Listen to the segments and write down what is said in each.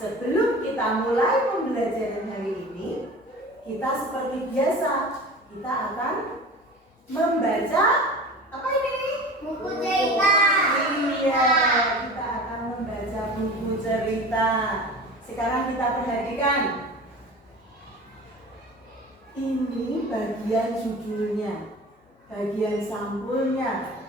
sebelum kita mulai pembelajaran hari ini, kita seperti biasa, kita akan membaca apa ini? Buku cerita. Iya, kita akan membaca buku cerita. Sekarang kita perhatikan. Ini bagian judulnya, bagian sampulnya.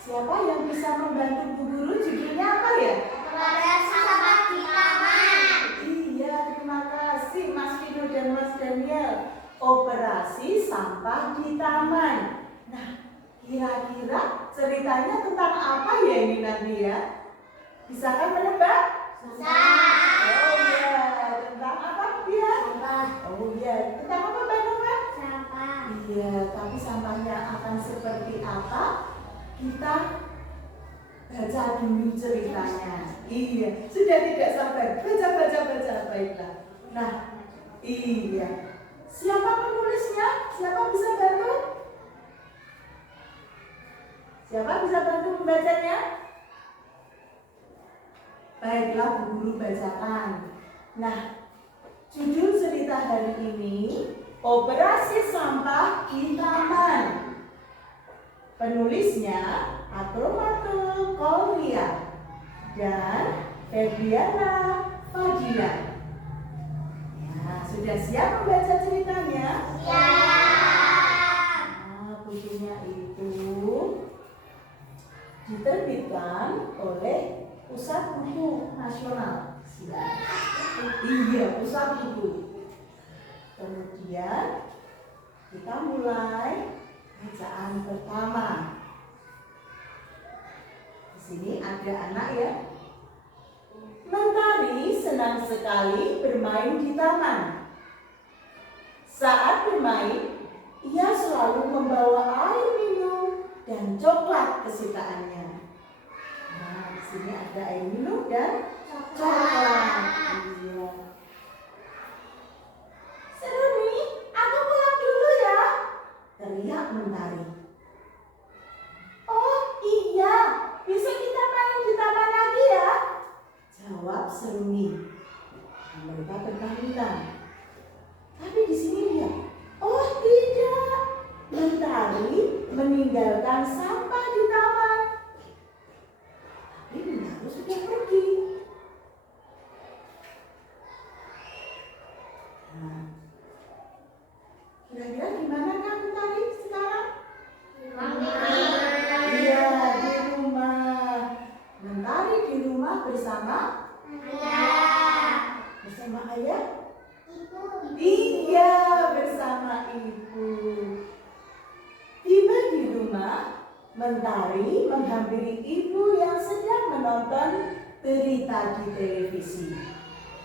Siapa yang bisa membantu Bu Guru? Judulnya apa ya? Operasi sampah di taman. Iya, terima kasih Mas Vino dan Mas Daniel. Operasi sampah di taman. Nah, kira-kira ceritanya tentang apa ya ini nanti ya? Bisa kan menebak? Bisa. Oh iya, tentang apa dia? Sampah. Oh iya, tentang apa Mbak Nova? Sampah. Iya, tapi sampahnya akan seperti apa? Kita baca dulu ceritanya. Iya, sudah tidak sabar. Baca. Baiklah. Nah, iya. Siapa penulisnya? Siapa bisa bantu? Siapa bisa bantu membacanya? Baiklah, Bu Guru bacakan. Nah, judul cerita hari ini Operasi Sampah di Taman. Penulisnya Akromatul Kaulia dan Febriana Fadila. Nah, sudah siap membaca ceritanya? Siap. Nah, bukunya itu diterbitkan oleh Pusat Buku Nasional. Iya, Pusat Buku. Kemudian kita mulai bacaan pertama. Di sini ada anak ya. Mentari senang sekali bermain di taman. Saat bermain, ia selalu membawa air minum dan coklat kesukaannya. Nah, di sini ada air minum dan coklat. Iya. Seruni, aku pulang dulu ya, teriak Mentari. Oh iya, bisa kita main di taman lagi ya, jawab Seruni. Mereka berpamitan. Tapi di sini lihat, oh tidak, Mentari meninggalkan sampah di taman. Tapi Mentari sudah pergi. Nah, kira-kira gimana kan Mentari sekarang? Iya, di rumah. Mentari di rumah bersama ayah? Iya, bersama ibu. Tiba di rumah, Mentari menghampiri ibu yang sedang menonton berita di televisi.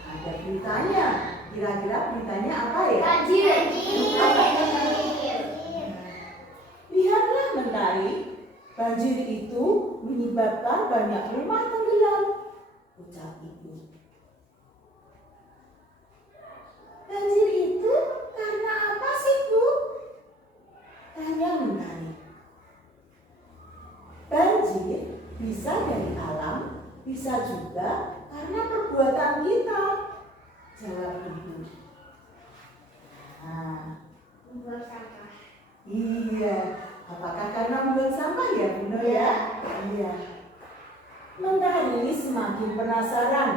Ada beritanya. Kira-kira beritanya apa ya? Banjir. Lihatlah Mentari, banjir itu menyebabkan banyak rumah tenggelam, ucap ibu. Banjir itu karena apa sih, Bu? Tanya Mentari. Banjir bisa dari alam, bisa juga karena perbuatan kita, jawab ibu. Nah, Membuang sampah. iya, apakah karena membuang sampah ya, Bunda ya? Iya. Mentari semakin penasaran.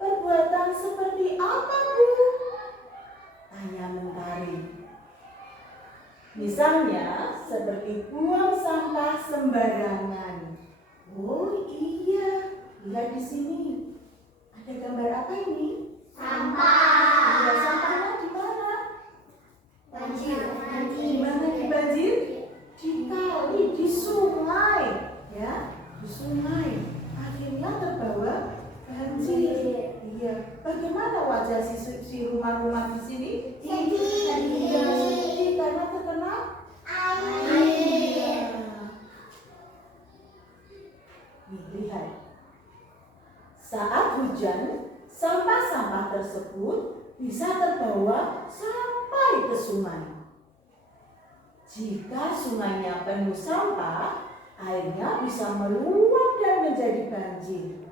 Perbuatan seperti apa, Bu? Tanya Mentari. Misalnya seperti buang sampah sembarangan. Oh iya, lihat di sini. Ada gambar apa ini? Sampah. Iya, sampahnya di mana? Banjir. Di mana di banjir? Di kali, di sungai, ya, di sungai. Akhirnya terbawa banjir. Iya. Bagaimana wajah si rumah-rumah di sini? Sedih. Iya, sedih karena terkena Air. Nih, lihat. Saat hujan, sampah-sampah tersebut bisa terbawa sampai ke sungai. Jika sungainya penuh sampah, airnya bisa meluap dan menjadi banjir.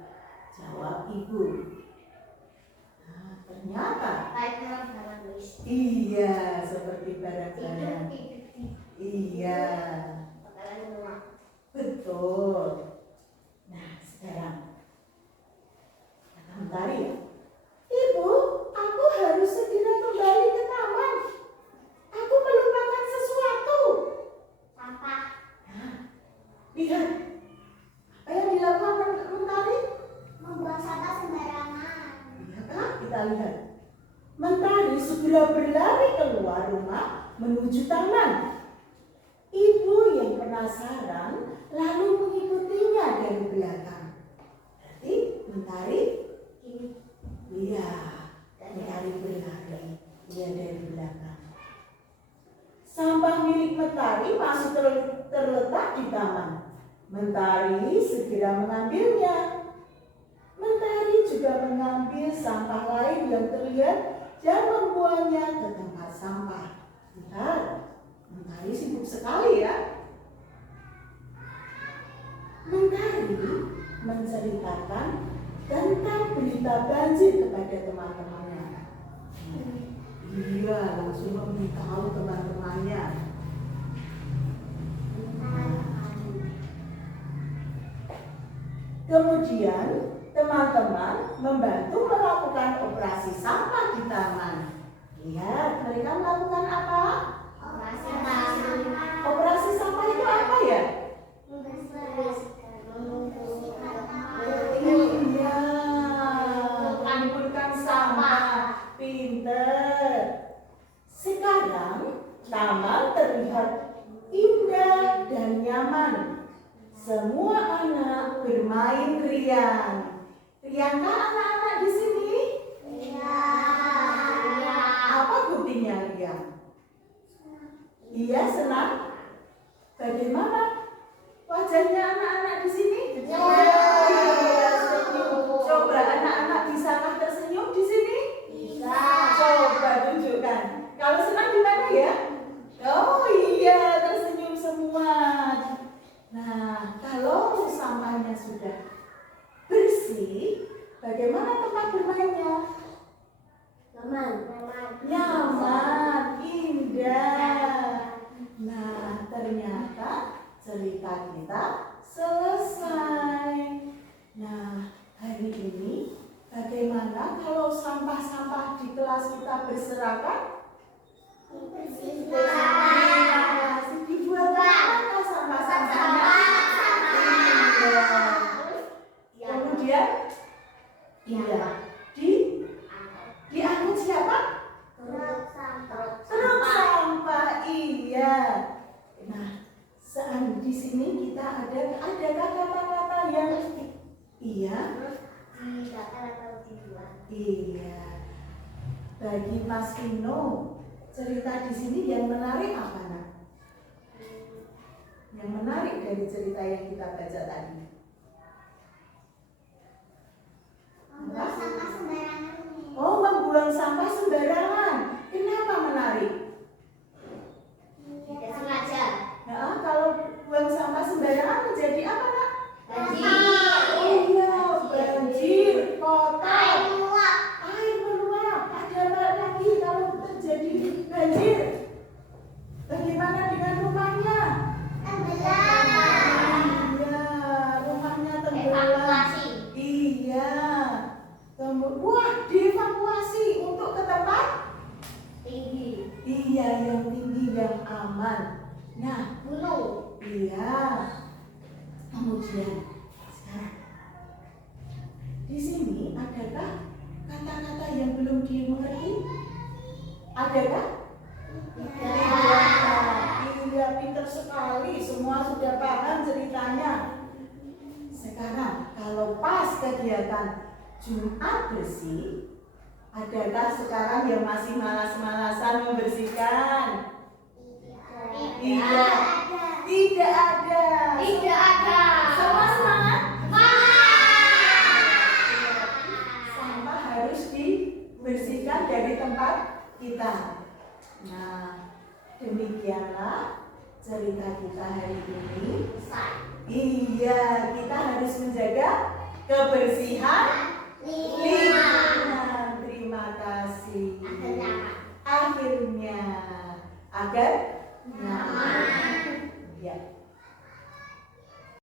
Dia berlari keluar rumah menuju taman. Ibu yang penasaran lalu mengikutinya dari belakang. Jadi Mentari, iya, Mentari berlari, dia dari belakang. Sampah milik Mentari masih terletak di taman. Mentari segera mengambilnya. Mentari juga mengambil sampah lain yang terlihat dan membuangnya ke tempat sampah. Lihat, Mentari sibuk sekali ya. Mentari menceritakan tentang berita banjir kepada teman-temannya. Dia langsung memberitahu teman-temannya. Kemudian teman-teman membantu melakukan operasi sampah di taman. Lihat, mereka melakukan apa? Operasi sampah itu apa ya? Iya, mengumpulkan sampah. Pinter. Sekarang taman terlihat indah dan nyaman. Semua anak bermain riang. Riangkah anak-anak di sini? Iya. Apa buktinya riang? Iya, senang. Bagaimana wajahnya anak-anak di sini? Iya, senyum. Coba anak-anak bisakah tersenyum di sini? Bisa. Coba tunjukkan. Kalau senang gimana ya? Oh iya, tersenyum semua. Nah, kalau sampahnya sudah bersih, bagaimana tempat bermainnya? Nyaman, indah. Nah, ternyata cerita kita selesai. Nah, hari ini bagaimana kalau sampah-sampah di kelas kita berserakan? Dibuat apa sampah-sampahnya? Kemudian, iya, diangkut siapa? Truk sampah, iya. Nah, di sini kita ada kata-kata yang iya. Iya. Bagi Mas Vino, cerita di sini yang menarik apa, Nak? Yang menarik dari cerita yang kita baca tadi. Oh, membuang sampah sembarangan. Kenapa menarik? Nah, kalau buang sampah sembarangan menjadi apa, Nak? Iya, banjir, kotor, air meluap. Ada apa lagi kalau terjadi banjir? Bagaimana dengan rumahnya? Iya, rumahnya tenggelam. Iya. Wah, dievakuasi untuk ke tempat tinggi. Iya, yang tinggi, yang aman. Nah, iya. Kemudian sekarang di sini adakah kata-kata yang belum dimengerti? Adakah? Iya, pintar sekali. Semua sudah paham ceritanya. Sekarang kalau pas kegiatan Jumat bersih, adakah sekarang yang masih malas-malasan membersihkan? Iya. Tidak ada. Semua semangat? Sampah harus dibersihkan dari tempat kita. Nah, demikianlah cerita kita hari ini. Iya, kita harus menjaga kebersihan lingkungan. Terima kasih. Akhirnya agar nyaman. Ya.